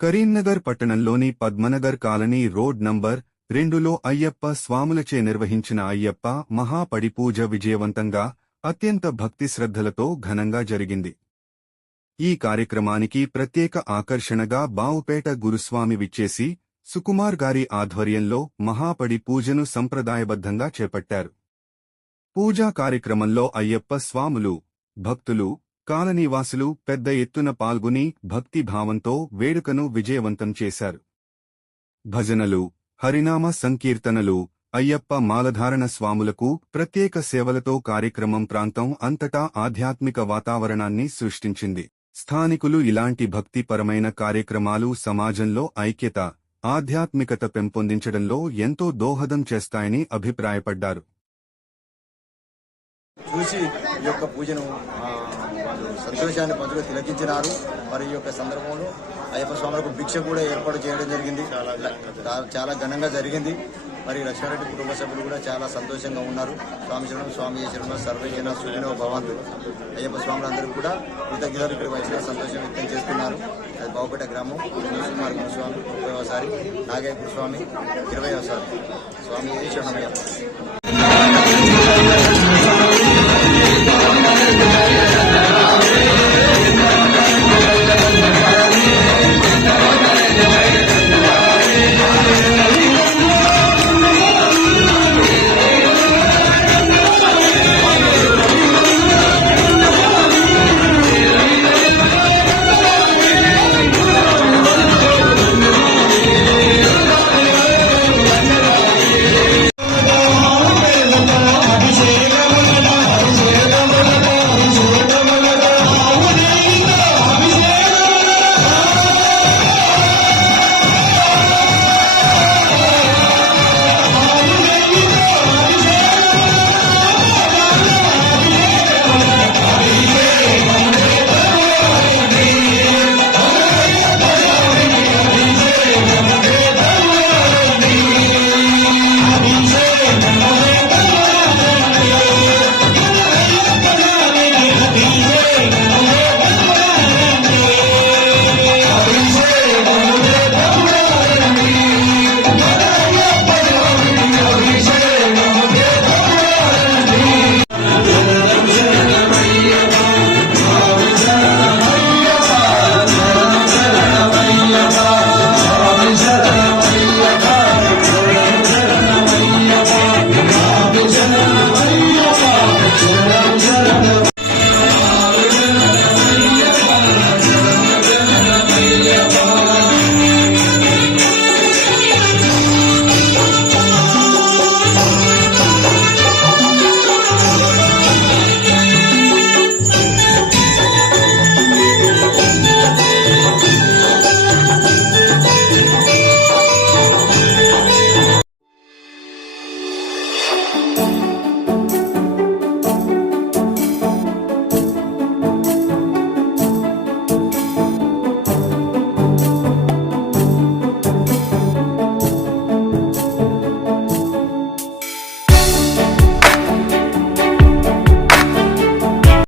కరీంనగర్ పట్టణంలోని Padmanagar colony road number 2లో అయ్యప్ప స్వాములచే నిర్వహించిన అయ్యప్ప మహాపడిపూజ విజయవంతంగా అత్యంత భక్తి శ్రద్ధలతో ఘనంగా జరిగింది. ఈ కార్యక్రమానికి ప్రత్యేక ఆకర్షణగా బావుపేట గురుస్వామి విచ్చేసి సుకుమార్ గారి ఆధ్వర్యంలో మహాపడి పూజను సంప్రదాయబద్ధంగా చేపట్టారు. పూజా కార్యక్రమంలో అయ్యప్ప స్వాములు, భక్తులు, కాలనీవాసులు పెద్ద ఎత్తున పాల్గొని భక్తిభావంతో వేడుకను విజయవంతం చేశారు. భజనలు, హరినామ సంకీర్తనలు, అయ్యప్ప మాలధారణ స్వాములకు ప్రత్యేక సేవలతో కార్యక్రమం ప్రాంతం అంతటా ఆధ్యాత్మిక వాతావరణాన్ని సృష్టించింది. స్థానికులు ఇలాంటి భక్తిపరమైన కార్యక్రమాలు సమాజంలో ఐక్యత, ఆధ్యాత్మికత పెంపొందించడంలో ఎంతో దోహదం చేస్తాయని అభిప్రాయపడ్డారు. చూసి ఈ యొక్క పూజను వాళ్ళు సంతోషాన్ని పంచుకు తిలకించినారు. మరి ఈ యొక్క సందర్భంలో అయ్యప్ప స్వాములకు భిక్ష కూడా ఏర్పాటు చేయడం జరిగింది. చాలా ఘనంగా జరిగింది. మరి లక్ష్మారెడ్డి కుటుంబ సభ్యులు కూడా చాలా సంతోషంగా ఉన్నారు. స్వామి శరణం, స్వామి శరణం, సర్వజన సుఖినో భవంతు. అయ్యప్ప స్వాములందరూ కూడా కృతజ్ఞతలు ఇక్కడ వచ్చిన సంతోషం వ్యక్తం చేస్తున్నారు. అది బావుపేట గ్రామం. కుమార్ గురుస్వామి 30వ సారి, నాగయ్య గురుస్వామి 20వ సారి. స్వామి శరణమయ్యప్ప.